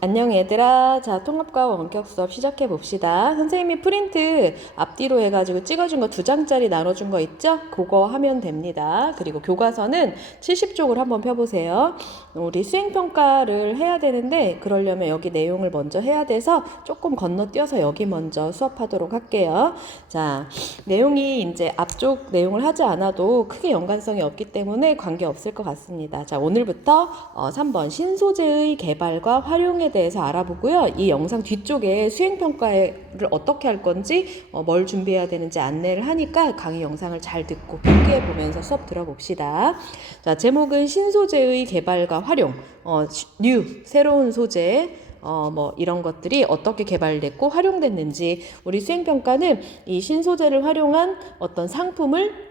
안녕 얘들아. 자, 통합과 원격 수업 시작해 봅시다. 선생님이 프린트 앞뒤로 해가지고 찍어준 거 2장짜리 나눠준 거 있죠? 그거 하면 됩니다. 그리고 교과서는 70쪽을 한번 펴보세요. 우리 수행평가를 해야 되는데 그러려면 여기 내용을 먼저 해야 돼서 조금 건너뛰어서 여기 먼저 수업하도록 할게요. 자, 내용이 이제 앞쪽 내용을 하지 않아도 크게 연관성이 없기 때문에 관계없을 것 같습니다. 자, 오늘부터 3번 신소재의 개발과 활용에 대해서 알아보고요. 이 영상 뒤쪽에 수행평가를 어떻게 할 건지 뭘 준비해야 되는지 안내를 하니까 강의 영상을 잘 듣고 필기해 보면서 수업 들어봅시다. 자, 제목은 신소재의 개발과 활용, 새로운 소재, 이런 것들이 어떻게 개발됐고 활용됐는지, 우리 수행평가는 이 신소재를 활용한 어떤 상품을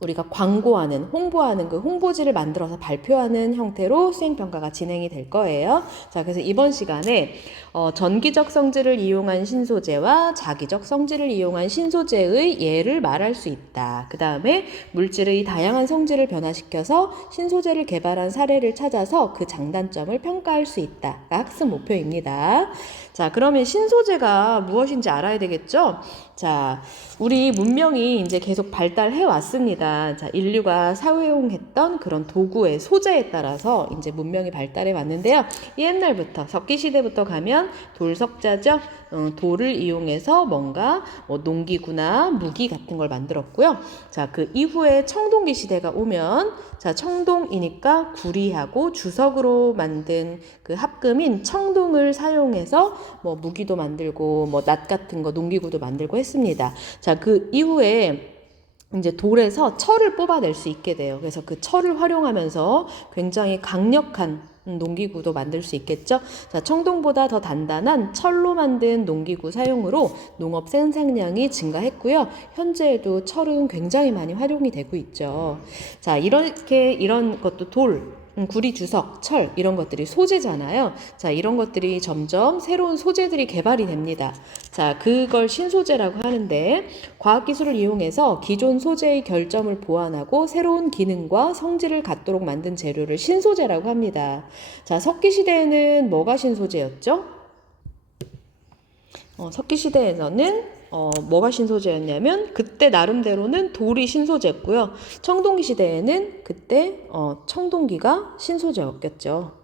우리가 광고하는, 홍보하는 그 홍보지를 만들어서 발표하는 형태로 수행평가가 진행이 될 거예요. 자, 그래서 이번 시간에 전기적 성질을 이용한 신소재와 자기적 성질을 이용한 신소재의 예를 말할 수 있다. 그 다음에 물질의 다양한 성질을 변화시켜서 신소재를 개발한 사례를 찾아서 그 장단점을 평가할 수 있다가 학습 목표입니다. 자, 그러면 신소재가 무엇인지 알아야 되겠죠? 자, 우리 문명이 이제 계속 발달해 왔습니다. 자, 인류가 사용했던 그런 도구의 소재에 따라서 이제 문명이 발달해 왔는데요. 옛날부터 석기시대부터 가면 돌석자죠. 돌을 이용해서 뭔가 농기구나 무기 같은 걸 만들었고요. 자, 그 이후에 청동기 시대가 오면, 자, 청동이니까 구리하고 주석으로 만든 그 합금인 청동을 사용해서 무기도 만들고 낫 같은 거 농기구도 만들고 했습니다. 자, 그 이후에 이제 돌에서 철을 뽑아낼 수 있게 돼요. 그래서 그 철을 활용하면서 굉장히 강력한 농기구도 만들 수 있겠죠. 자, 청동보다 더 단단한 철로 만든 농기구 사용으로 농업 생산량이 증가했고요. 현재에도 철은 굉장히 많이 활용이 되고 있죠. 자, 이런 것도 구리, 주석, 철 이런 것들이 소재잖아요. 자, 이런 것들이 점점 새로운 소재들이 개발이 됩니다. 자, 그걸 신소재라고 하는데, 과학기술을 이용해서 기존 소재의 결점을 보완하고 새로운 기능과 성질을 갖도록 만든 재료를 신소재라고 합니다. 자, 석기시대에는 뭐가 신소재였죠? 석기시대에서는 뭐가 신소재였냐면 그때 나름대로는 돌이 신소재였고요. 청동기 시대에는 그때 청동기가 신소재였겠죠.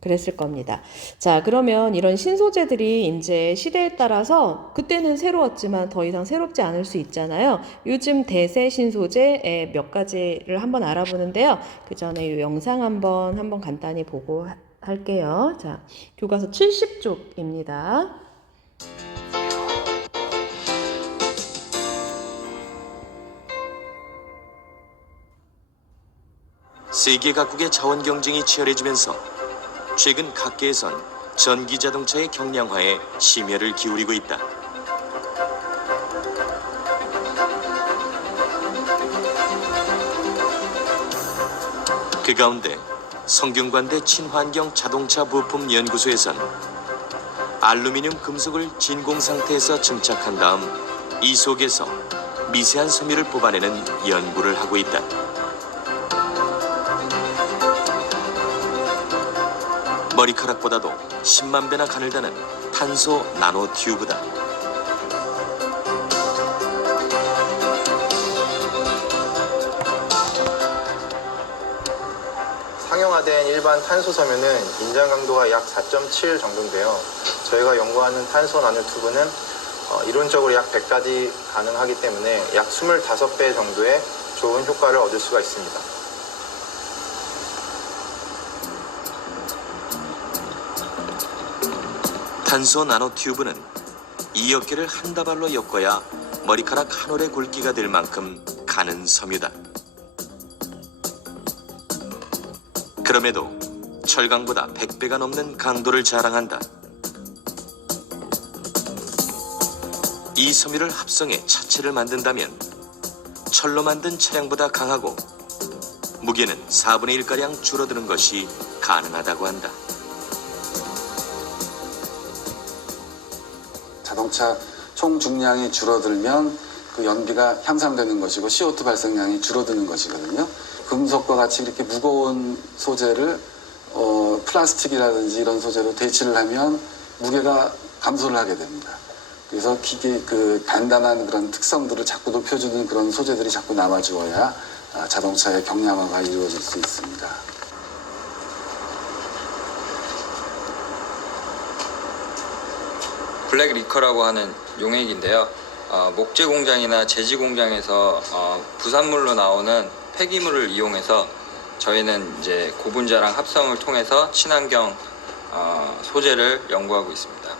그랬을 겁니다. 자, 그러면 이런 신소재들이 이제 시대에 따라서 그때는 새로웠지만 더 이상 새롭지 않을 수 있잖아요. 요즘 대세 신소재의 몇 가지를 한번 알아보는데요. 그 전에 이 영상 한번 간단히 보고 할게요. 자, 교과서 70쪽입니다. 세계 각국의 자원 경쟁이 치열해지면서 최근 각계에선 전기자동차의 경량화에 심혈을 기울이고 있다. 그 가운데 성균관대 친환경 자동차 부품 연구소에선 알루미늄 금속을 진공 상태에서 증착한 다음 이 속에서 미세한 섬유를 뽑아내는 연구를 하고 있다. 머리카락보다도 10만 배나 가늘다는 탄소 나노 튜브다. 상용화된 일반 탄소 섬유는 인장 강도가 약 4.7 정도인데요. 저희가 연구하는 탄소 나노 튜브는 이론적으로 약 100까지 가능하기 때문에 약 25배 정도의 좋은 효과를 얻을 수가 있습니다. 탄소 나노 튜브는 이 어깨를 한 다발로 엮어야 머리카락 한 올의 굵기가 될 만큼 가는 섬유다. 그럼에도 철강보다 100배가 넘는 강도를 자랑한다. 이 섬유를 합성해 차체를 만든다면 철로 만든 차량보다 강하고 무게는 4분의 1가량 줄어드는 것이 가능하다고 한다. 자동차 총 중량이 줄어들면 그 연비가 향상되는 것이고 CO2 발생량이 줄어드는 것이거든요. 금속과 같이 이렇게 무거운 소재를 플라스틱이라든지 이런 소재로 대치를 하면 무게가 감소를 하게 됩니다. 그래서 기계 그 단단한 그런 특성들을 자꾸 높여주는 그런 소재들이 자꾸 남아주어야 자동차의 경량화가 이루어질 수 있습니다. 블랙 리커라고 하는 용액인데요. 목재 공장이나 제지 공장에서 부산물로 나오는 폐기물을 이용해서 저희는 이제 고분자랑 합성을 통해서 친환경 소재를 연구하고 있습니다.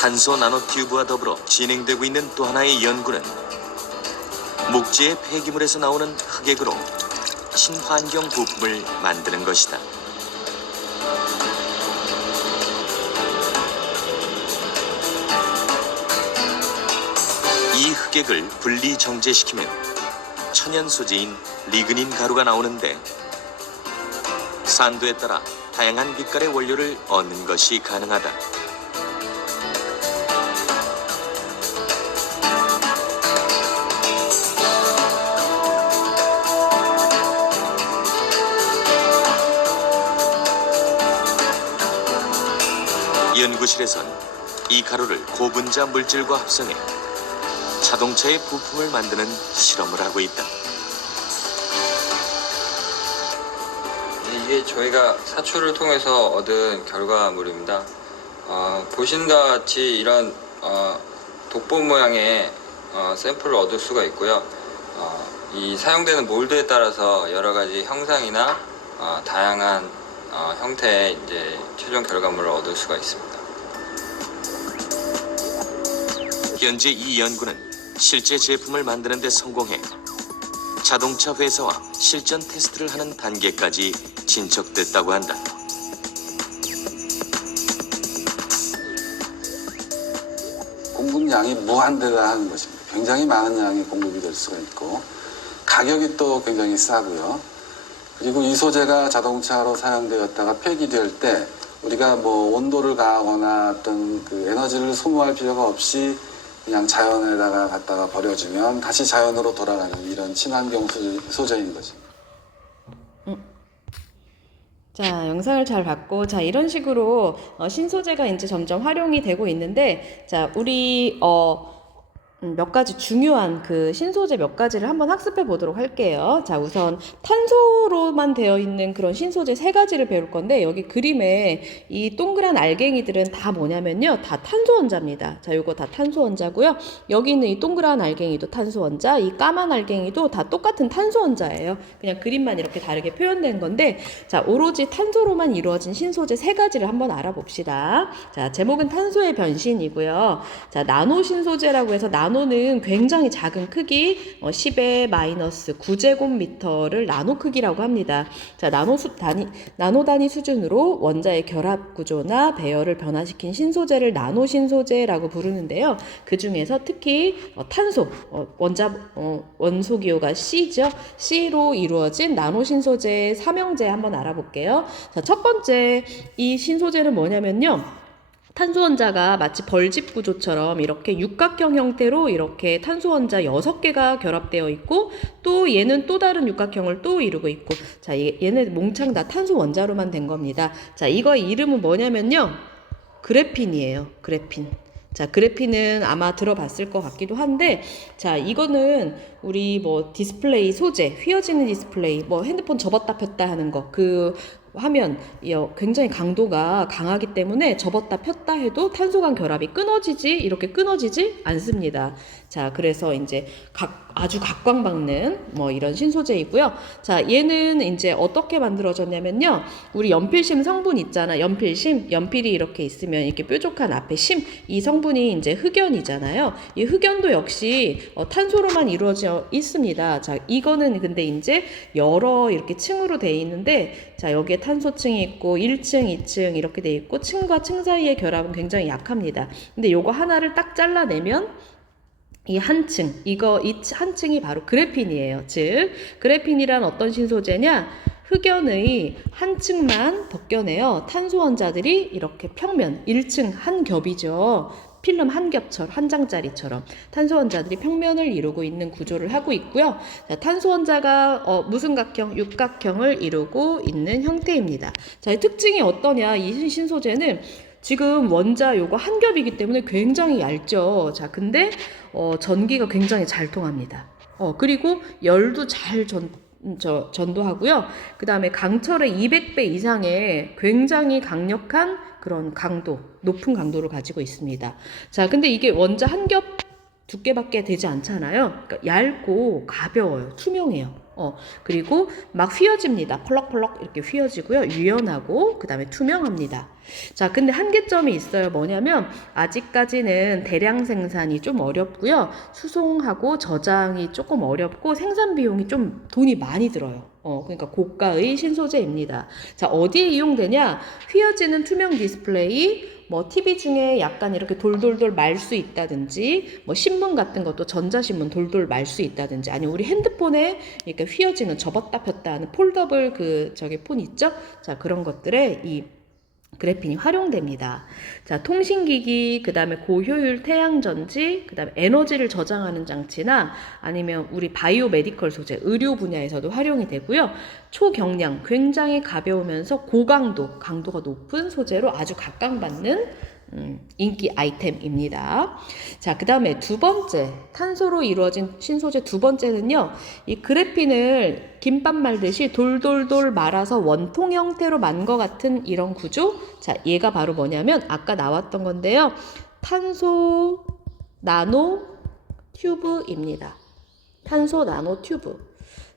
탄소 나노튜브와 더불어 진행되고 있는 또 하나의 연구는 목재의 폐기물에서 나오는 흑액으로 친환경 부품을 만드는 것이다. 이 흑액을 분리 정제시키면 천연 소재인 리그닌 가루가 나오는데 산도에 따라 다양한 빛깔의 원료를 얻는 것이 가능하다. 연구실에선 이 가루를 고분자 물질과 합성해 자동차의 부품을 만드는 실험을 하고 있다. 이게 저희가 사출을 통해서 얻은 결과물입니다. 보시는 것 같이 이런 독보 모양의 샘플을 얻을 수가 있고요. 이 사용되는 몰드에 따라서 여러 가지 형상이나 다양한 형태의 이제 최종 결과물을 얻을 수가 있습니다. 현재 이 연구는 실제 제품을 만드는 데 성공해 자동차 회사와 실전 테스트를 하는 단계까지 진척됐다고 한다. 공급량이 무한대다 하는 것입니다. 굉장히 많은 양이 공급이 될 수가 있고 가격이 또 굉장히 싸고요. 그리고 이 소재가 자동차로 사용되었다가 폐기될 때 우리가 뭐 온도를 가하거나 어떤 그 에너지를 소모할 필요가 없이 그냥 자연에다가 갖다가 버려주면 다시 자연으로 돌아가는 이런 친환경 소재인 것입니다. 자, 영상을 잘 봤고, 자, 이런 식으로 신소재가 이제 점점 활용이 되고 있는데, 자, 우리 몇 가지 중요한 그 신소재 몇 가지를 한번 학습해 보도록 할게요. 자, 우선 탄소로만 되어 있는 그런 신소재 3가지를 배울 건데, 여기 그림에 이 동그란 알갱이들은 다 뭐냐면요, 다 탄소 원자입니다. 자, 요거 다 탄소 원자고요. 여기 있는 이 동그란 알갱이도 탄소 원자, 이 까만 알갱이도 다 똑같은 탄소 원자예요. 그냥 그림만 이렇게 다르게 표현된 건데, 자, 오로지 탄소로만 이루어진 신소재 3가지를 한번 알아봅시다. 자, 제목은 탄소의 변신이고요. 자, 나노 신소재라고 해서 나노는 굉장히 작은 크기 10의 마이너스 9제곱미터를 나노 크기라고 합니다. 자, 나노 단위 수준으로 원자의 결합 구조나 배열을 변화시킨 신소재를 나노 신소재라고 부르는데요. 그 중에서 특히 탄소, 원소 기호가 C죠. C로 이루어진 나노 신소재 삼형제 한번 알아볼게요. 자, 첫 번째 이 신소재는 뭐냐면요. 탄소 원자가 마치 벌집 구조처럼 이렇게 육각형 형태로 이렇게 탄소 원자 6개가 결합되어 있고, 또 얘는 또 다른 육각형을 또 이루고 있고, 자, 얘네 몽창 다 탄소 원자로만 된 겁니다. 자, 이거 이름은 뭐냐면요, 그래핀이에요. 그래핀. 자, 그래핀은 아마 들어봤을 것 같기도 한데, 자, 이거는 우리 뭐 디스플레이 소재, 휘어지는 디스플레이, 뭐 핸드폰 접었다 폈다 하는 거, 그 화면 굉장히 강도가 강하기 때문에 접었다 폈다 해도 탄소간 결합이 이렇게 끊어지지 않습니다. 자, 그래서 이제 아주 각광받는 뭐 이런 신소재이고요. 자, 얘는 이제 어떻게 만들어졌냐면요. 우리 연필심 성분 있잖아. 연필이 이렇게 있으면 이렇게 뾰족한 앞에 이 성분이 이제 흑연이잖아요. 이 흑연도 역시 탄소로만 이루어져 있습니다. 자, 이거는 근데 이제 여러 이렇게 층으로 돼 있는데, 자, 여기에 탄소층이 있고 1층, 2층 이렇게 돼 있고, 층과 층 사이의 결합은 굉장히 약합니다. 근데 요거 하나를 딱 잘라내면 이 한 층, 이 한 층이 바로 그래핀이에요. 즉, 그래핀이란 어떤 신소재냐? 흑연의 한 층만 벗겨내요. 탄소 원자들이 이렇게 평면 1층 한 겹이죠. 필름 한 겹처럼 한 장짜리처럼 탄소 원자들이 평면을 이루고 있는 구조를 하고 있고요. 자, 탄소 원자가 무슨 각형? 육각형을 이루고 있는 형태입니다. 자, 이 특징이 어떠냐? 이 신소재는 지금 원자 요거 한 겹이기 때문에 굉장히 얇죠. 자, 근데 전기가 굉장히 잘 통합니다. 그리고 열도 잘 전도하고요. 그 다음에 강철의 200배 이상의 굉장히 강력한 그런 강도, 높은 강도를 가지고 있습니다. 자, 근데 이게 원자 한 겹 두께밖에 되지 않잖아요. 그러니까 얇고 가벼워요. 투명해요. 그리고 막 휘어집니다. 펄럭펄럭 이렇게 휘어지고요. 유연하고 그 다음에 투명합니다. 자, 근데 한계점이 있어요. 뭐냐면 아직까지는 대량 생산이 좀 어렵고요. 수송하고 저장이 조금 어렵고 생산 비용이 좀 돈이 많이 들어요. 그러니까 고가의 신소재입니다. 자, 어디에 이용되냐? 휘어지는 투명 디스플레이, 뭐 TV 중에 약간 이렇게 돌돌돌 말 수 있다든지, 뭐 신문 같은 것도 전자신문 돌돌 말 수 있다든지, 아니면 우리 핸드폰에 이렇게 휘어지는 접었다 폈다 하는 폴더블 폰 있죠? 자, 그런 것들에 이 그래핀이 활용됩니다. 자, 통신기기, 그 다음에 고효율 태양전지, 그 다음에 에너지를 저장하는 장치나 아니면 우리 바이오 메디컬 소재, 의료 분야에서도 활용이 되고요. 초경량, 굉장히 가벼우면서 강도가 높은 소재로 아주 각광받는 인기 아이템입니다. 자, 그 다음에 두 번째, 탄소로 이루어진 신소재 두 번째는요, 이 그래핀을 김밥 말듯이 돌돌돌 말아서 원통 형태로 만 것 같은 이런 구조. 자, 얘가 바로 뭐냐면 아까 나왔던 건데요, 탄소 나노 튜브입니다. 탄소 나노 튜브.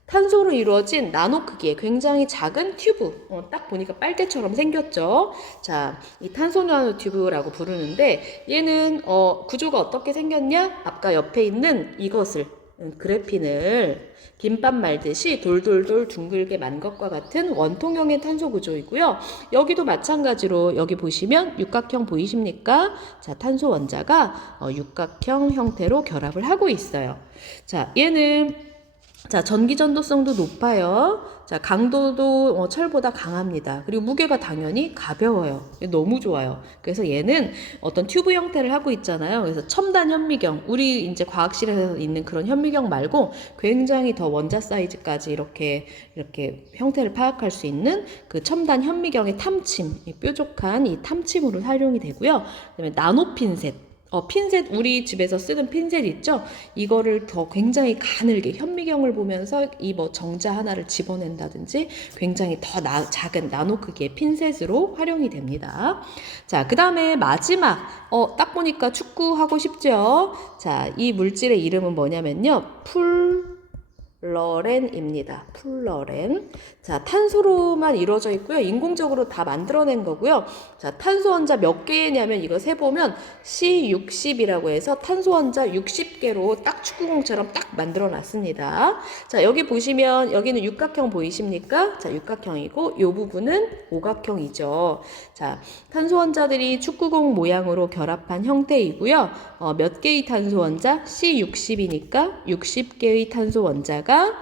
탄소로 이루어진 나노 크기의 굉장히 작은 튜브. 딱 보니까 빨대처럼 생겼죠. 자, 이 탄소 나노 튜브라고 부르는데 얘는 구조가 어떻게 생겼냐? 아까 옆에 있는 이것을 그래핀을 김밥 말듯이 돌돌돌 둥글게 만 것과 같은 원통형의 탄소 구조이고요. 여기도 마찬가지로 여기 보시면 육각형 보이십니까? 자, 탄소 원자가 육각형 형태로 결합을 하고 있어요. 자, 얘는 전기 전도성도 높아요. 자, 강도도 철보다 강합니다. 그리고 무게가 당연히 가벼워요. 너무 좋아요. 그래서 얘는 어떤 튜브 형태를 하고 있잖아요. 그래서 첨단 현미경, 우리 이제 과학실에서 있는 그런 현미경 말고 굉장히 더 원자 사이즈까지 이렇게 형태를 파악할 수 있는 그 첨단 현미경의 탐침, 뾰족한 이 탐침으로 활용이 되고요. 그다음에 나노 핀셋. 핀셋, 우리 집에서 쓰는 핀셋 있죠? 이거를 더 굉장히 가늘게 현미경을 보면서 이 정자 하나를 집어낸다든지 굉장히 더 작은 나노 크기의 핀셋으로 활용이 됩니다. 자, 그 다음에 마지막, 딱 보니까 축구하고 싶죠? 자, 이 물질의 이름은 뭐냐면요. 플러렌입니다. 플러렌. 자, 탄소로만 이루어져 있고요. 인공적으로 다 만들어낸 거고요. 자, 탄소 원자 몇 개냐면 이거 세보면 C60이라고 해서 탄소 원자 60개로 딱 축구공처럼 딱 만들어 놨습니다. 자, 여기 보시면 여기는 육각형 보이십니까? 자, 육각형이고 이 부분은 오각형이죠. 자, 탄소 원자들이 축구공 모양으로 결합한 형태이고요. 몇 개의 탄소 원자? C60이니까 60개의 탄소 원자가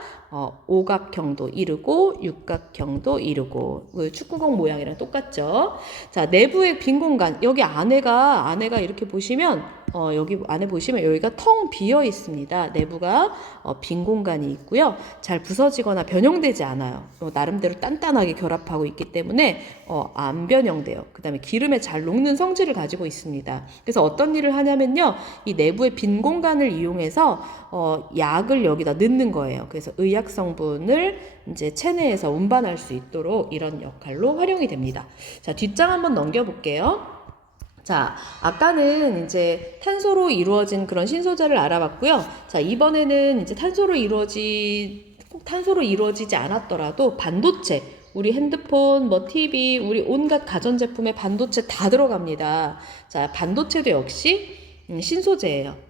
오각형도 이루고 육각형도 이루고 축구공 모양이랑 똑같죠. 자, 내부의 빈 공간, 여기 안에가 이렇게 보시면 여기 안에 보시면 여기가 텅 비어 있습니다. 내부가 빈 공간이 있고요. 잘 부서지거나 변형되지 않아요. 나름대로 단단하게 결합하고 있기 때문에 안 변형돼요. 그 다음에 기름에 잘 녹는 성질을 가지고 있습니다. 그래서 어떤 일을 하냐면요, 이 내부의 빈 공간을 이용해서 약을 여기다 넣는 거예요. 그래서 의약 성분을 이제 체내에서 운반할 수 있도록 이런 역할로 활용이 됩니다. 자, 뒷장 한번 넘겨볼게요. 자, 아까는 이제 탄소로 이루어진 그런 신소재를 알아봤고요. 자, 이번에는 이제 꼭 탄소로 이루어지지 않았더라도 반도체, 우리 핸드폰, TV, 우리 온갖 가전제품에 반도체 다 들어갑니다. 자, 반도체도 역시 신소재예요.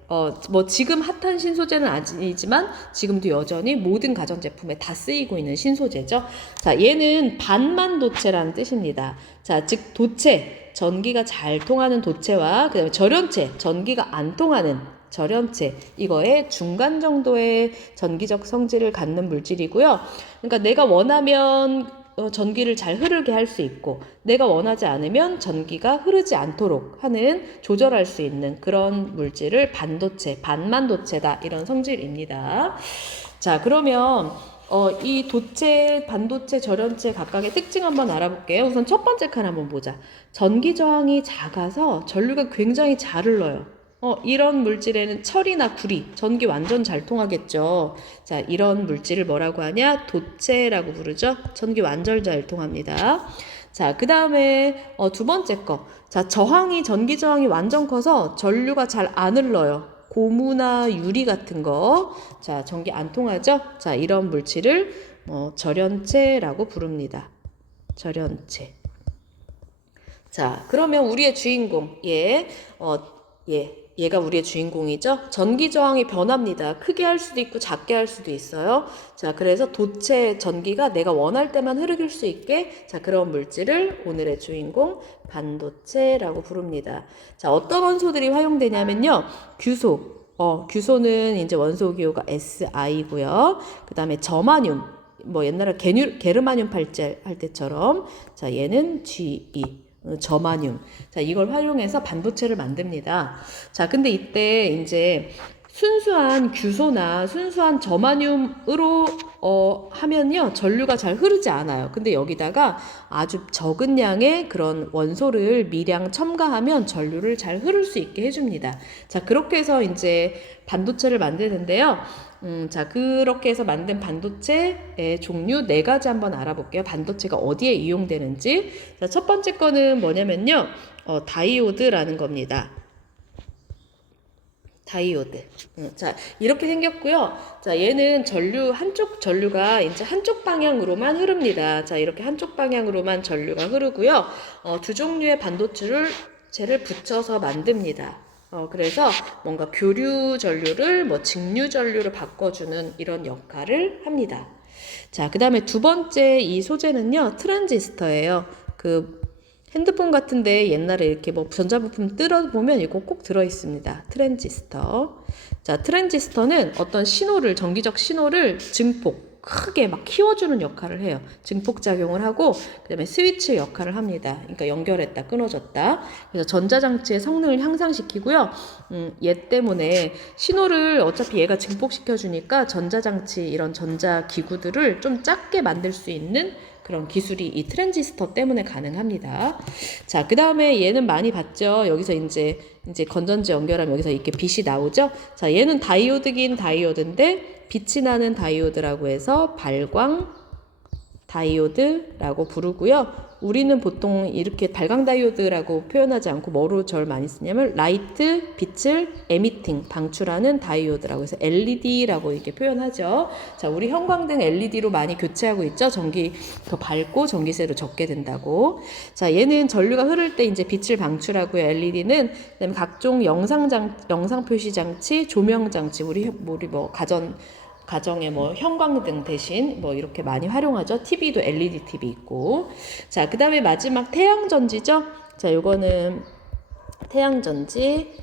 지금 핫한 신소재는 아니지만 지금도 여전히 모든 가전제품에 다 쓰이고 있는 신소재죠. 자, 얘는 반만도체라는 뜻입니다. 자, 즉 도체, 전기가 잘 통하는 도체와 그 다음에 절연체, 전기가 안 통하는 절연체, 이거의 중간 정도의 전기적 성질을 갖는 물질이고요. 그러니까 내가 원하면 전기를 잘 흐르게 할 수 있고 내가 원하지 않으면 전기가 흐르지 않도록 하는 조절할 수 있는 그런 물질을 반도체, 반만도체다 이런 성질입니다. 자, 그러면 이 도체, 반도체, 절연체 각각의 특징 한번 알아볼게요. 우선 첫 번째 칸 한번 보자. 전기 저항이 작아서 전류가 굉장히 잘 흘러요. 이런 물질에는 철이나 구리, 전기 완전 잘 통하겠죠. 자, 이런 물질을 뭐라고 하냐? 도체라고 부르죠. 전기 완전 잘 통합니다. 자, 그 다음에 두 번째 거. 자, 전기 저항이 완전 커서 전류가 잘 안 흘러요. 고무나 유리 같은 거. 자, 전기 안 통하죠? 자, 이런 물질을 절연체라고 부릅니다. 절연체. 자, 그러면 우리의 주인공, 얘가 우리의 주인공이죠. 전기 저항이 변합니다. 크게 할 수도 있고 작게 할 수도 있어요. 자, 그래서 도체 전기가 내가 원할 때만 흐를 수 있게, 자, 그런 물질을 오늘의 주인공 반도체라고 부릅니다. 자, 어떤 원소들이 활용되냐면요. 규소는 이제 원소 기호가 Si고요. 그 다음에 저마늄, 옛날에 게르마늄 팔제 할 때처럼, 자, 얘는 Ge. 저마늄. 자, 이걸 활용해서 반도체를 만듭니다. 자, 근데 이때 이제 순수한 규소나 순수한 저마늄으로 하면요, 전류가 잘 흐르지 않아요. 근데 여기다가 아주 적은 양의 그런 원소를 미량 첨가하면 전류를 잘 흐를 수 있게 해줍니다. 자, 그렇게 해서 이제 반도체를 만드는데요. 자, 그렇게 해서 만든 반도체의 종류 4가지 한번 알아볼게요. 반도체가 어디에 이용되는지. 자, 첫 번째 거는 뭐냐면요. 다이오드라는 겁니다. 다이오드. 자, 이렇게 생겼고요. 자, 얘는 한쪽 전류가 이제 한쪽 방향으로만 흐릅니다. 자, 이렇게 한쪽 방향으로만 전류가 흐르고요. 두 종류의 반도체를 붙여서 만듭니다. 그래서 뭔가 교류 전류를 직류 전류로 바꿔주는 이런 역할을 합니다. 자, 그 다음에 두 번째 이 소재는요, 트랜지스터예요. 핸드폰 같은데 옛날에 이렇게 전자부품 뜯어보면 이거 꼭 들어있습니다. 트랜지스터. 자, 트랜지스터는 어떤 전기적 신호를 크게 막 키워주는 역할을 해요. 증폭작용을 하고, 그 다음에 스위치 역할을 합니다. 그러니까 연결했다, 끊어졌다. 그래서 전자장치의 성능을 향상시키고요. 얘 때문에 신호를 어차피 얘가 증폭시켜주니까 전자장치, 이런 전자기구들을 좀 작게 만들 수 있는 그런 기술이 이 트랜지스터 때문에 가능합니다. 자, 그 다음에 얘는 많이 봤죠. 여기서 이제 건전지 연결하면 여기서 이렇게 빛이 나오죠. 자, 얘는 다이오드긴 다이오드인데 빛이 나는 다이오드라고 해서 발광 다이오드라고 부르고요. 우리는 보통 이렇게 발광 다이오드라고 표현하지 않고 뭐로 절 많이 쓰냐면 라이트, 빛을 에미팅, 방출하는 다이오드라고 해서 LED라고 이렇게 표현하죠. 자, 우리 형광등 LED로 많이 교체하고 있죠. 전기 더 밝고 전기세로 적게 된다고. 자, 얘는 전류가 흐를 때 이제 빛을 방출하고요. LED는 그다음에 각종 영상 표시 장치, 조명 장치, 우리 가정에 형광등 대신 이렇게 많이 활용하죠. TV도 LED TV 있고. 자, 그 다음에 마지막 태양전지죠. 자, 요거는 태양전지.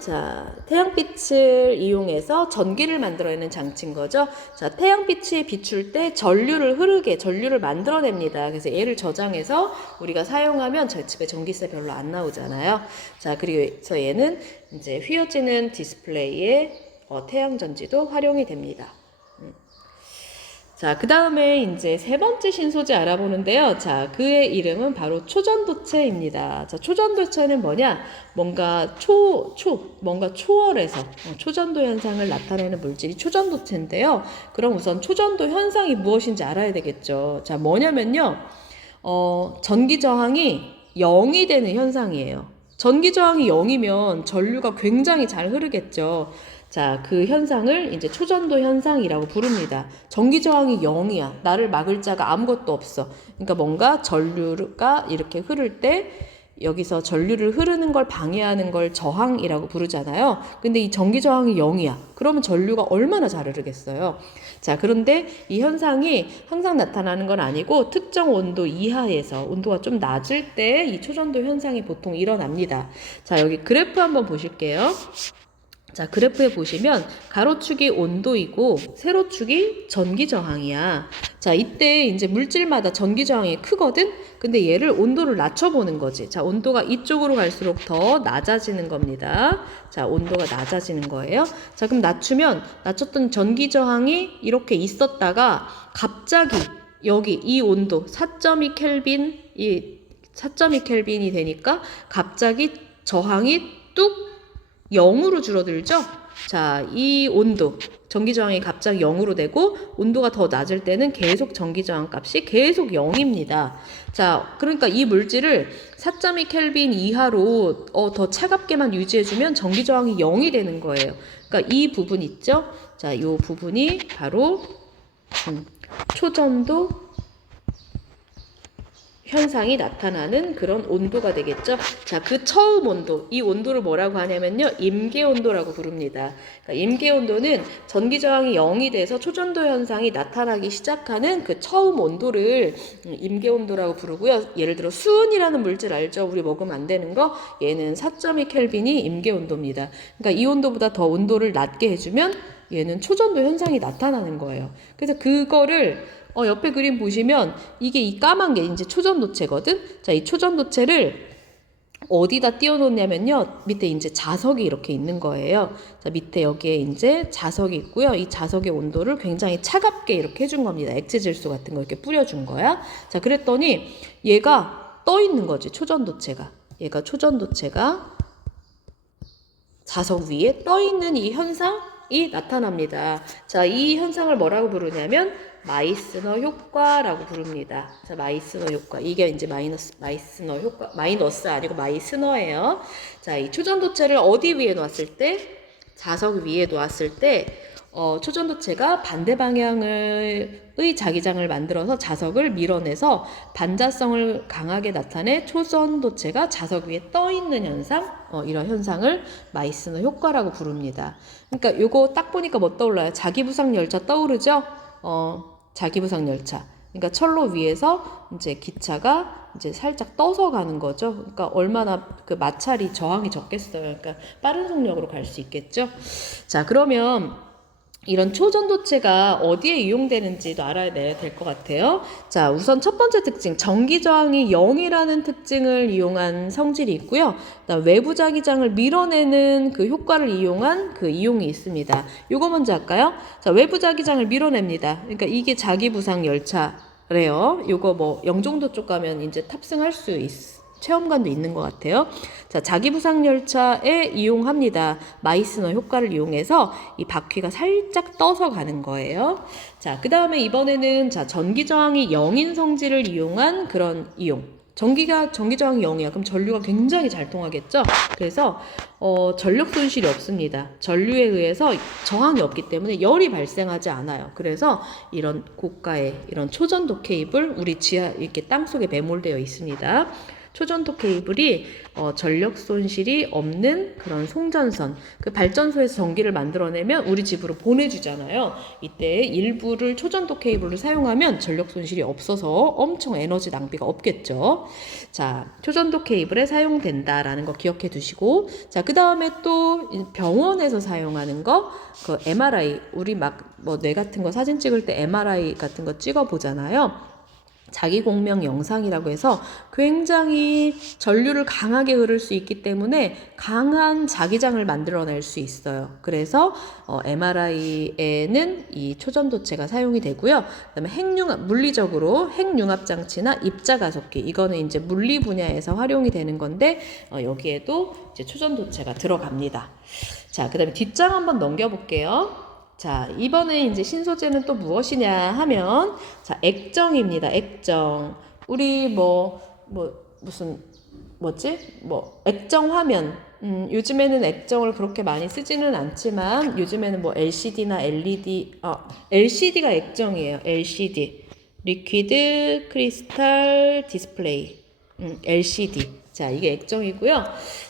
자, 태양빛을 이용해서 전기를 만들어내는 장치인 거죠. 자, 태양빛이 비출 때 전류를 만들어냅니다. 그래서 얘를 저장해서 우리가 사용하면 저희 집에 전기세 별로 안 나오잖아요. 자, 그래서 얘는 이제 휘어지는 디스플레이에 태양전지도 활용이 됩니다. 자, 그 다음에 이제 세 번째 신소재 알아보는데요. 자, 그의 이름은 바로 초전도체입니다. 자, 초전도체는 뭐냐? 뭔가 초월해서 초전도 현상을 나타내는 물질이 초전도체인데요. 그럼 우선 초전도 현상이 무엇인지 알아야 되겠죠. 자, 뭐냐면요. 전기 저항이 0이 되는 현상이에요. 전기 저항이 0이면 전류가 굉장히 잘 흐르겠죠. 자, 그 현상을 이제 초전도 현상이라고 부릅니다. 전기 저항이 0이야. 나를 막을 자가 아무것도 없어. 그러니까 뭔가 전류가 이렇게 흐를 때 여기서 전류를 흐르는 걸 방해하는 걸 저항이라고 부르잖아요. 근데 이 전기 저항이 0이야. 그러면 전류가 얼마나 잘 흐르겠어요. 자, 그런데 이 현상이 항상 나타나는 건 아니고 특정 온도 이하에서 온도가 좀 낮을 때 이 초전도 현상이 보통 일어납니다. 자, 여기 그래프 한번 보실게요. 자, 그래프에 보시면 가로축이 온도이고 세로축이 전기 저항이야. 자, 이때 이제 물질마다 전기 저항이 크거든? 근데 얘를 온도를 낮춰보는 거지. 자, 온도가 이쪽으로 갈수록 더 낮아지는 겁니다. 자, 온도가 낮아지는 거예요. 자, 그럼 낮췄던 전기 저항이 이렇게 있었다가 갑자기 여기 이 온도 4.2 켈빈, 이 4.2 켈빈이 되니까 갑자기 저항이 뚝 0으로 줄어들죠? 자, 이 온도, 전기 저항이 갑자기 0으로 되고 온도가 더 낮을 때는 계속 전기 저항 값이 계속 0입니다. 자, 그러니까 이 물질을 4.2 켈빈 이하로 더 차갑게만 유지해주면 전기 저항이 0이 되는 거예요. 그러니까 이 부분 있죠? 자, 이 부분이 바로 초전도 현상이 나타나는 그런 온도가 되겠죠. 자, 그 처음 온도, 이 온도를 뭐라고 하냐면요, 임계 온도라고 부릅니다. 그러니까 임계 온도는 전기 저항이 0이 돼서 초전도 현상이 나타나기 시작하는 그 처음 온도를 임계 온도라고 부르고요. 예를 들어 수은이라는 물질 알죠? 우리 먹으면 안 되는 거. 얘는 4.2 켈빈이 임계 온도입니다. 그러니까 이 온도보다 더 온도를 낮게 해주면 얘는 초전도 현상이 나타나는 거예요. 그래서 그거를 옆에 그림 보시면 이게 이 까만 게 이제 초전도체거든? 자, 이 초전도체를 어디다 띄워놓냐면요. 밑에 이제 자석이 이렇게 있는 거예요. 자, 밑에 여기에 이제 자석이 있고요. 이 자석의 온도를 굉장히 차갑게 이렇게 해준 겁니다. 액체 질소 같은 거 이렇게 뿌려준 거야. 자, 그랬더니 얘가 떠 있는 거지. 초전도체가. 얘가 초전도체가 자석 위에 떠 있는 이 현상이 나타납니다. 자, 이 현상을 뭐라고 부르냐면 마이스너 효과라고 부릅니다. 자, 마이스너 효과. 이게 이제 마이스너 효과. 마이너스 아니고 마이스너예요. 자, 이 초전도체를 어디 위에 놓았을 때? 자석 위에 놓았을 때, 초전도체가 반대 방향의 자기장을 만들어서 자석을 밀어내서 반자성을 강하게 나타내 초전도체가 자석 위에 떠 있는 현상, 이런 현상을 마이스너 효과라고 부릅니다. 그러니까 요거 딱 보니까 뭐 떠올라요? 자기부상 열차 떠오르죠? 자기부상 열차. 그러니까 철로 위에서 이제 기차가 이제 살짝 떠서 가는 거죠. 그러니까 얼마나 그 마찰이 저항이 적겠어요. 그러니까 빠른 속력으로 갈 수 있겠죠. 자, 그러면 이런 초전도체가 어디에 이용되는지도 알아야 될 것 같아요. 자, 우선 첫 번째 특징, 전기 저항이 0이라는 특징을 이용한 성질이 있고요. 그다음 외부 자기장을 밀어내는 그 효과를 이용한 그 이용이 있습니다. 요거 먼저 할까요? 자, 외부 자기장을 밀어냅니다. 그러니까 이게 자기부상 열차래요. 요거 뭐 영종도 쪽 가면 이제 탑승할 수 체험관도 있는 것 같아요. 자, 자기부상 열차에 이용합니다. 마이스너 효과를 이용해서 이 바퀴가 살짝 떠서 가는 거예요. 자, 그 다음에 이번에는 자, 전기 저항이 0인 성질을 이용한 그런 이용. 전기 저항이 0이야. 그럼 전류가 굉장히 잘 통하겠죠? 그래서 전력 손실이 없습니다. 전류에 의해서 저항이 없기 때문에 열이 발생하지 않아요. 그래서 이런 고가의 이런 초전도 케이블, 우리 지하 이렇게 땅속에 매몰되어 있습니다. 초전도 케이블이 전력 손실이 없는 그런 송전선, 그 발전소에서 전기를 만들어내면 우리 집으로 보내주잖아요. 이때 일부를 초전도 케이블로 사용하면 전력 손실이 없어서 엄청 에너지 낭비가 없겠죠. 자, 초전도 케이블에 사용된다라는 거 기억해 두시고, 자, 그 다음에 또 병원에서 사용하는 거, 그 MRI, 우리 막 뭐 뇌 같은 거 사진 찍을 때 MRI 같은 거 찍어 보잖아요. 자기 공명 영상이라고 해서 굉장히 전류를 강하게 흐를 수 있기 때문에 강한 자기장을 만들어낼 수 있어요. 그래서 MRI에는 이 초전도체가 사용이 되고요. 그다음에 물리적으로 핵융합 장치나 입자 가속기, 이거는 이제 물리 분야에서 활용이 되는 건데 여기에도 이제 초전도체가 들어갑니다. 자, 그다음에 뒷장 한번 넘겨볼게요. 자, 이번에 이제 신소재는 또 무엇이냐 하면, 자, 액정입니다. 액정. 우리 액정 화면. 요즘에는 액정을 그렇게 많이 쓰지는 않지만, 요즘에는 뭐 LCD나 LCD가 액정이에요. LCD. 리퀴드 크리스탈 디스플레이. LCD. 자, 이게 액정이고요.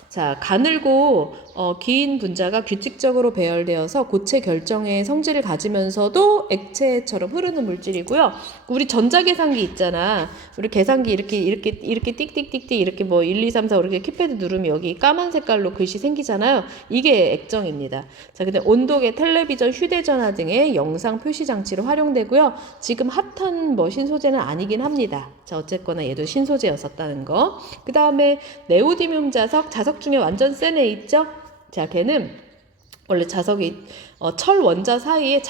자, 가늘고 긴 분자가 규칙적으로 배열되어서 고체 결정의 성질을 가지면서도 액체처럼 흐르는 물질이고요. 우리 전자계산기 있잖아. 우리 계산기 이렇게 띡띡띡띡 이렇게 뭐 1, 2, 3, 4 이렇게 키패드 누르면 여기 까만 색깔로 글씨 생기잖아요. 이게 액정입니다. 자, 근데 온도계, 텔레비전, 휴대전화 등의 영상 표시 장치로 활용되고요. 지금 핫한 뭐 신소재는 아니긴 합니다. 자, 어쨌거나 얘도 신소재였었다는 거. 그 다음에 네오디뮴 자석 중에 완전 센 애 있죠? 자, 걔는 원래 자석이 철 원자 사이에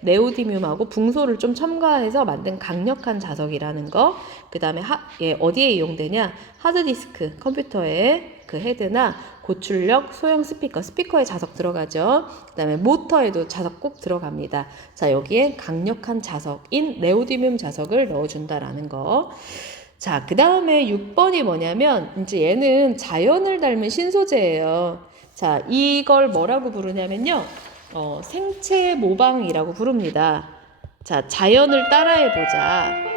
네오디뮴하고 붕소를 좀 첨가해서 만든 강력한 자석이라는 거. 그 다음에 얘 어디에 이용되냐? 하드디스크, 컴퓨터에 그 헤드나 고출력 소형 스피커에 자석 들어가죠. 그 다음에 모터에도 자석 꼭 들어갑니다. 자, 여기에 강력한 자석인 네오디뮴 자석을 넣어준다라는 거. 자, 그 다음에 6번이 뭐냐면 이제 얘는 자연을 닮은 신소재예요. 자, 이걸 뭐라고 부르냐면요. 생체 모방이라고 부릅니다. 자, 자연을 따라해보자.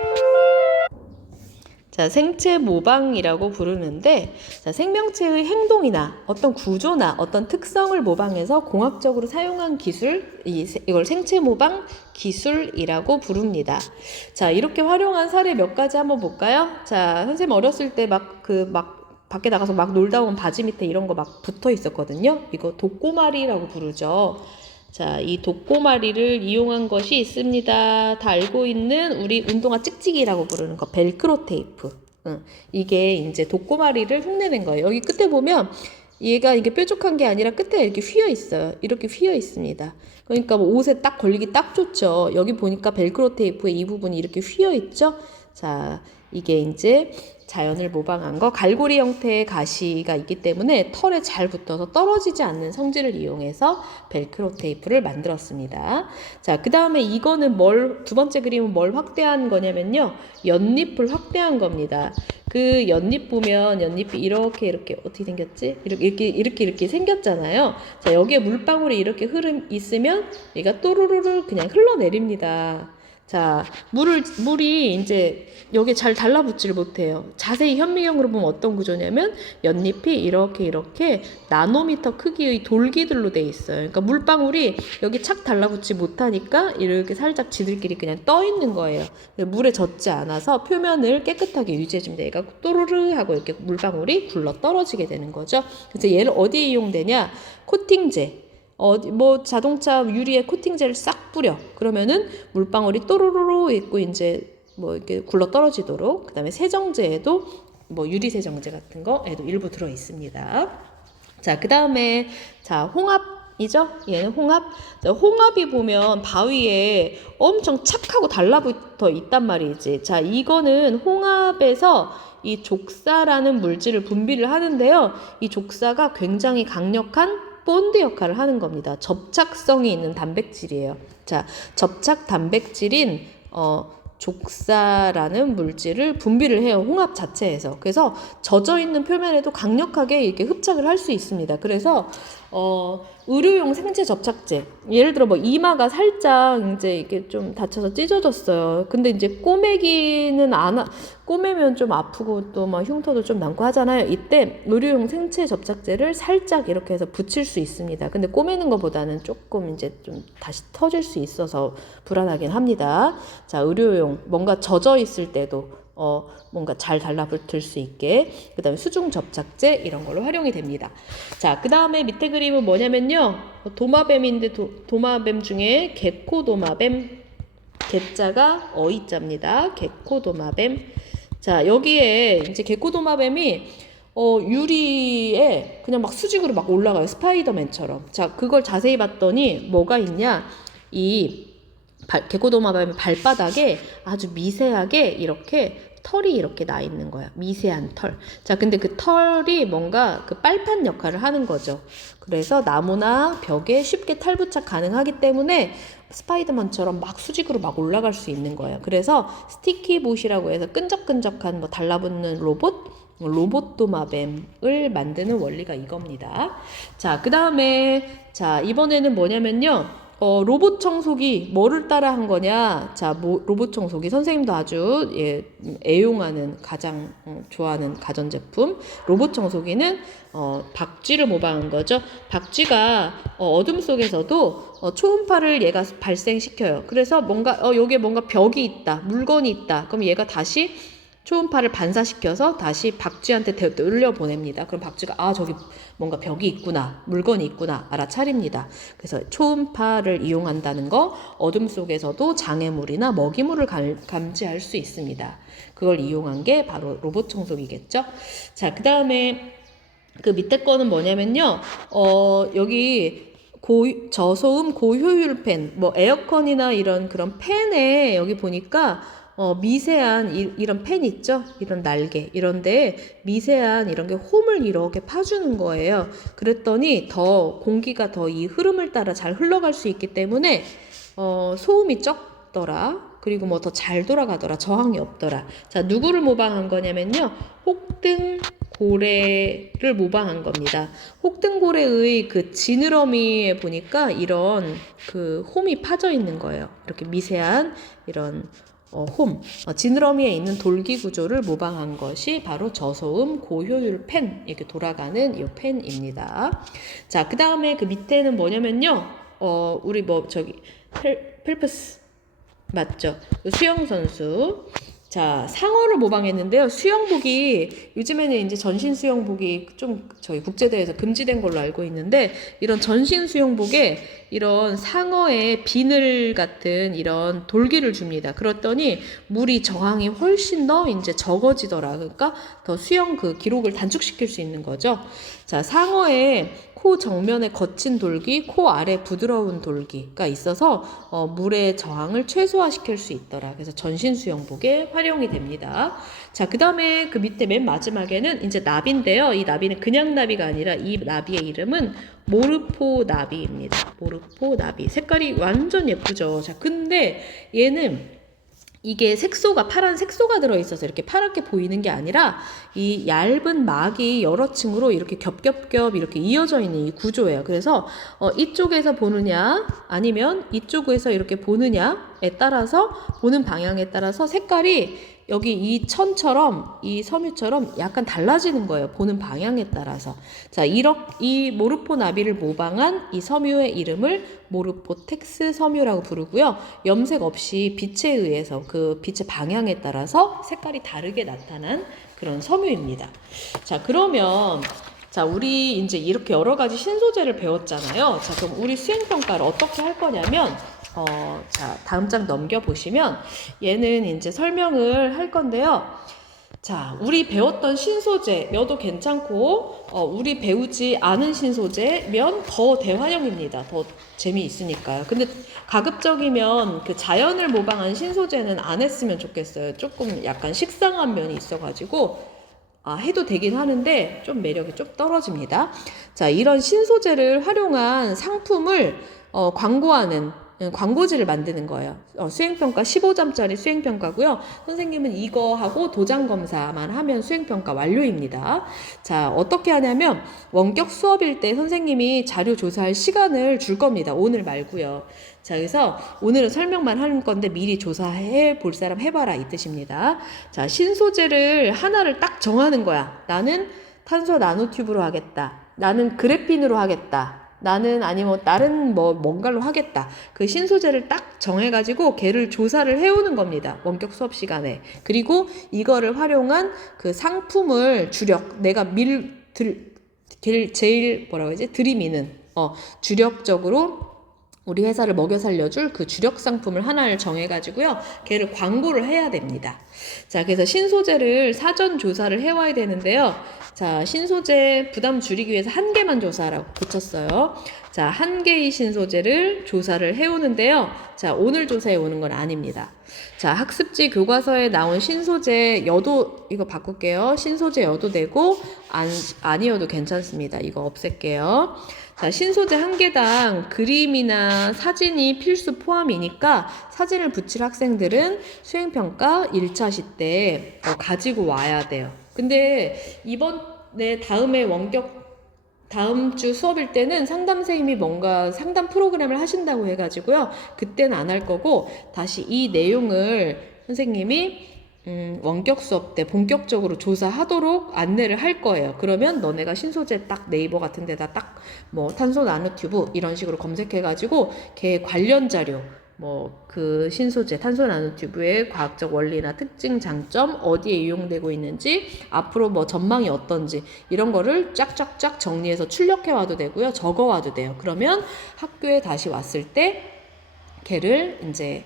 자, 생체 모방이라고 부르는데, 자, 생명체의 행동이나 어떤 구조나 어떤 특성을 모방해서 공학적으로 사용한 기술, 이걸 생체 모방 기술이라고 부릅니다. 자, 이렇게 활용한 사례 몇 가지 한번 볼까요? 자, 선생님 어렸을 때 밖에 나가서 막 놀다 오면 바지 밑에 이런 거 막 붙어 있었거든요. 이거 독고마리라고 부르죠. 자, 이 독고마리를 이용한 것이 있습니다. 다 알고 있는 우리 운동화 찍찍이라고 부르는 거, 벨크로 테이프. 이게 이제 독고마리를 흉내낸 거예요. 여기 끝에 보면 얘가 이게 뾰족한 게 아니라 끝에 이렇게 휘어 있어요. 이렇게 휘어 있습니다. 그러니까 뭐 옷에 딱 걸리기 딱 좋죠. 여기 보니까 벨크로 테이프의 이 부분이 이렇게 휘어 있죠. 자, 이게 이제 자연을 모방한 거. 갈고리 형태의 가시가 있기 때문에 털에 잘 붙어서 떨어지지 않는 성질을 이용해서 벨크로 테이프를 만들었습니다. 자, 그 다음에 이거는 두 번째 그림은 뭘 확대한 거냐면요. 연잎을 확대한 겁니다. 그 연잎 보면 연잎이 이렇게 어떻게 생겼지? 이렇게 생겼잖아요. 자, 여기에 물방울이 이렇게 있으면 얘가 또르르르 그냥 흘러내립니다. 자, 물이 이제 여기에 잘 달라붙지를 못해요. 자세히 현미경으로 보면 어떤 구조냐면 연잎이 이렇게 나노미터 크기의 돌기들로 돼 있어요. 그러니까 물방울이 여기 착 달라붙지 못하니까 이렇게 살짝 지들끼리 그냥 떠 있는 거예요. 물에 젖지 않아서 표면을 깨끗하게 유지해줍니다. 얘가 또르르 하고 이렇게 물방울이 굴러 떨어지게 되는 거죠. 그래서 얘를 어디에 이용되냐? 코팅제. 뭐 자동차 유리에 코팅제를 싹 뿌려. 그러면은 물방울이 또르르르 있고 이제 뭐 이렇게 굴러 떨어지도록. 그다음에 세정제에도 뭐 유리 세정제 같은 거에도 일부 들어 있습니다. 자, 그다음에 자, 홍합이죠? 얘는 홍합. 자, 홍합이 보면 바위에 엄청 착하고 달라붙어 있단 말이지. 자, 이거는 홍합에서 이 족사라는 물질을 분비를 하는데요. 이 족사가 굉장히 강력한 본드 역할을 하는 겁니다. 접착성이 있는 단백질이에요. 자, 접착 단백질인 족사라는 물질을 분비를 해요. 홍합 자체에서. 그래서 젖어 있는 표면에도 강력하게 이렇게 흡착을 할 수 있습니다. 그래서 의료용 생체 접착제. 예를 들어 뭐 이마가 살짝 이제 이게 좀 다쳐서 찢어졌어요. 근데 이제 꼬매면 좀 아프고 또 막 흉터도 좀 남고 하잖아요. 이때 의료용 생체 접착제를 살짝 이렇게 해서 붙일 수 있습니다. 근데 꼬매는 것보다는 조금 이제 좀 다시 터질 수 있어서 불안하긴 합니다. 자, 의료용 뭔가 젖어 있을 때도 뭔가 잘 달라붙을 수 있게. 그 다음에 수중 접착제 이런 걸로 활용이 됩니다. 자, 그 다음에 밑에 그림은 뭐냐면요. 도마뱀인데 도마뱀 중에 개코도마뱀. 개자가 어이자입니다. 개코도마뱀. 자, 여기에 이제 개코도마뱀이 유리에 그냥 막 수직으로 막 올라가요. 스파이더맨처럼. 자, 그걸 자세히 봤더니 뭐가 있냐. 개코도마뱀의 발바닥에 아주 미세하게 이렇게 털이 이렇게 나 있는 거야. 미세한 털. 자, 근데 그 털이 뭔가 그 빨판 역할을 하는 거죠. 그래서 나무나 벽에 쉽게 탈부착 가능하기 때문에 스파이더맨처럼 막 수직으로 막 올라갈 수 있는 거예요. 그래서 스티키봇이라고 해서 끈적끈적한 뭐 달라붙는 로봇도마뱀을 만드는 원리가 이겁니다. 자, 그 다음에 자, 이번에는 뭐냐면요. 로봇 청소기 뭐를 따라 한 거냐? 자, 로봇 청소기 선생님도 아주 애용하는 가장 좋아하는 가전제품 로봇 청소기는 박쥐를 모방한 거죠. 박쥐가 어둠 속에서도 초음파를 얘가 발생시켜요. 그래서 뭔가 여기에 뭔가 벽이 있다, 물건이 있다. 그럼 얘가 다시 초음파를 반사시켜서 다시 박쥐한테 돌려보냅니다. 그럼 박쥐가 저기 뭔가 벽이 있구나, 물건이 있구나 알아차립니다. 그래서 초음파를 이용한다는 거 어둠 속에서도 장애물이나 먹이물을 감지할 수 있습니다. 그걸 이용한 게 바로 로봇 청소기겠죠. 자, 그 다음에 그 밑에 거는 뭐냐면요. 여기 저소음 고효율 팬, 뭐 에어컨이나 이런 그런 팬에 여기 보니까 미세한 이런 펜 있죠? 이런 날개 이런데 미세한 이런 게 홈을 이렇게 파주는 거예요. 그랬더니 더 공기가 더 이 흐름을 따라 잘 흘러갈 수 있기 때문에 소음이 적더라. 그리고 뭐 더 잘 돌아가더라. 저항이 없더라. 자, 누구를 모방한 거냐면요. 혹등고래를 모방한 겁니다. 혹등고래의 그 지느러미에 보니까 이런 그 홈이 파져 있는 거예요. 이렇게 미세한 이런 지느러미에 있는 돌기 구조를 모방한 것이 바로 저소음 고효율 펜, 이렇게 돌아가는 이 펜입니다. 자, 그 다음에 그 밑에는 뭐냐면요. 우리 뭐 저기 펠프스 맞죠? 수영선수. 자, 상어를 모방했는데요. 수영복이 요즘에는 이제 전신 수영복이 좀 저희 국제대회에서 금지된 걸로 알고 있는데 이런 전신 수영복에 이런 상어의 비늘 같은 이런 돌기를 줍니다. 그랬더니 물이 저항이 훨씬 더 이제 적어지더라. 그러니까 더 수영 그 기록을 단축시킬 수 있는 거죠. 자, 상어의 코 정면에 거친 돌기, 코 아래 부드러운 돌기가 있어서 물의 저항을 최소화시킬 수 있더라. 그래서 전신 수영복에 활용이 됩니다. 자, 그 다음에 그 밑에 맨 마지막에는 이제 나비인데요. 이 나비는 그냥 나비가 아니라 이 나비의 이름은 모르포 나비입니다. 모르포 나비. 색깔이 완전 예쁘죠. 자, 근데 얘는 이게 색소가 파란 색소가 들어있어서 이렇게 파랗게 보이는 게 아니라 이 얇은 막이 여러 층으로 이렇게 겹겹겹 이렇게 이어져 있는 이 구조예요. 그래서 이쪽에서 보느냐 아니면 이쪽에서 이렇게 보느냐에 따라서 보는 방향에 따라서 색깔이 여기 이 천처럼 이 섬유처럼 약간 달라지는 거예요. 보는 방향에 따라서. 자, 이 모르포 나비를 모방한 이 섬유의 이름을 모르포텍스 섬유라고 부르고요. 염색 없이 빛에 의해서 그 빛의 방향에 따라서 색깔이 다르게 나타난 그런 섬유입니다. 자, 그러면 우리 이제 이렇게 여러 가지 신소재를 배웠잖아요. 자, 그럼 우리 수행평가를 어떻게 할 거냐면 자, 다음 장 넘겨보시면 얘는 이제 설명을 할 건데요. 자, 우리 배웠던 신소재 몇도 괜찮고 우리 배우지 않은 신소재면 더 대환영입니다. 더 재미있으니까요. 근데 가급적이면 그 자연을 모방한 신소재는 안 했으면 좋겠어요. 조금 약간 식상한 면이 있어가지고 해도 되긴 하는데 좀 매력이 좀 떨어집니다. 자, 이런 신소재를 활용한 상품을 광고하는 광고지를 만드는 거예요. 수행평가 15점짜리 수행평가고요. 선생님은 이거 하고 도장검사만 하면 수행평가 완료입니다. 자, 어떻게 하냐면 원격 수업일 때 선생님이 자료 조사할 시간을 줄 겁니다. 오늘 말고요. 자, 그래서 오늘은 설명만 하는 건데 미리 조사해 볼 사람 해봐라 이 뜻입니다. 자, 신소재를 하나를 딱 정하는 거야. 나는 탄소 나노튜브로 하겠다. 나는 그래핀으로 하겠다. 나는 아니면 다른 뭔가로 하겠다. 그 신소재를 딱 정해가지고 걔를 조사를 해오는 겁니다. 원격 수업 시간에. 그리고 이거를 활용한 그 상품을 내가 제일 들이미는 주력적으로 우리 회사를 먹여 살려줄 그 주력 상품을 하나를 정해가지고요. 걔를 광고를 해야 됩니다. 자, 그래서 신소재를 사전 조사를 해와야 되는데요. 자, 신소재 부담 줄이기 위해서 한 개만 조사라고 붙였어요. 자, 한 개의 신소재를 조사를 해오는데요. 자, 오늘 조사해 오는 건 아닙니다. 자, 학습지 교과서에 나온 신소재 여도 이거 바꿀게요. 신소재 여도 되고 아니어도 괜찮습니다. 이거 없앨게요. 자, 신소재 한 개당 그림이나 사진이 필수 포함이니까 사진을 붙일 학생들은 수행평가 1차 시 때 가지고 와야 돼요. 근데 다음에 원격 다음 주 수업일 때는 상담 선생님이 뭔가 상담 프로그램을 하신다고 해가지고요. 그때는 안 할 거고 다시 이 내용을 선생님이 원격 수업 때 본격적으로 조사하도록 안내를 할 거예요. 그러면 너네가 신소재 딱 네이버 같은 데다 딱 뭐 탄소 나노튜브 이런 식으로 검색해가지고 걔 관련 자료 뭐 그 신소재 탄소 나노튜브의 과학적 원리나 특징 장점 어디에 이용되고 있는지 앞으로 뭐 전망이 어떤지 이런 거를 쫙쫙쫙 정리해서 출력해 와도 되고요. 적어 와도 돼요. 그러면 학교에 다시 왔을 때 걔를 이제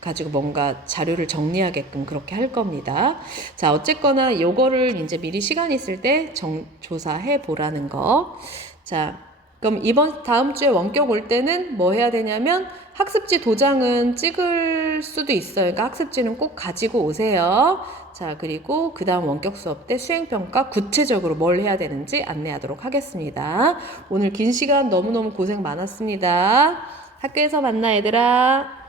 가지고 뭔가 자료를 정리하게끔 그렇게 할 겁니다. 자, 어쨌거나 요거를 이제 미리 시간 있을 때 조사해 보라는 거. 자, 그럼 다음 주에 원격 올 때는 뭐 해야 되냐면 학습지 도장은 찍을 수도 있어요. 그러니까 학습지는 꼭 가지고 오세요. 자, 그리고 그 다음 원격 수업 때 수행평가 구체적으로 뭘 해야 되는지 안내하도록 하겠습니다. 오늘 긴 시간 너무너무 고생 많았습니다. 학교에서 만나 얘들아.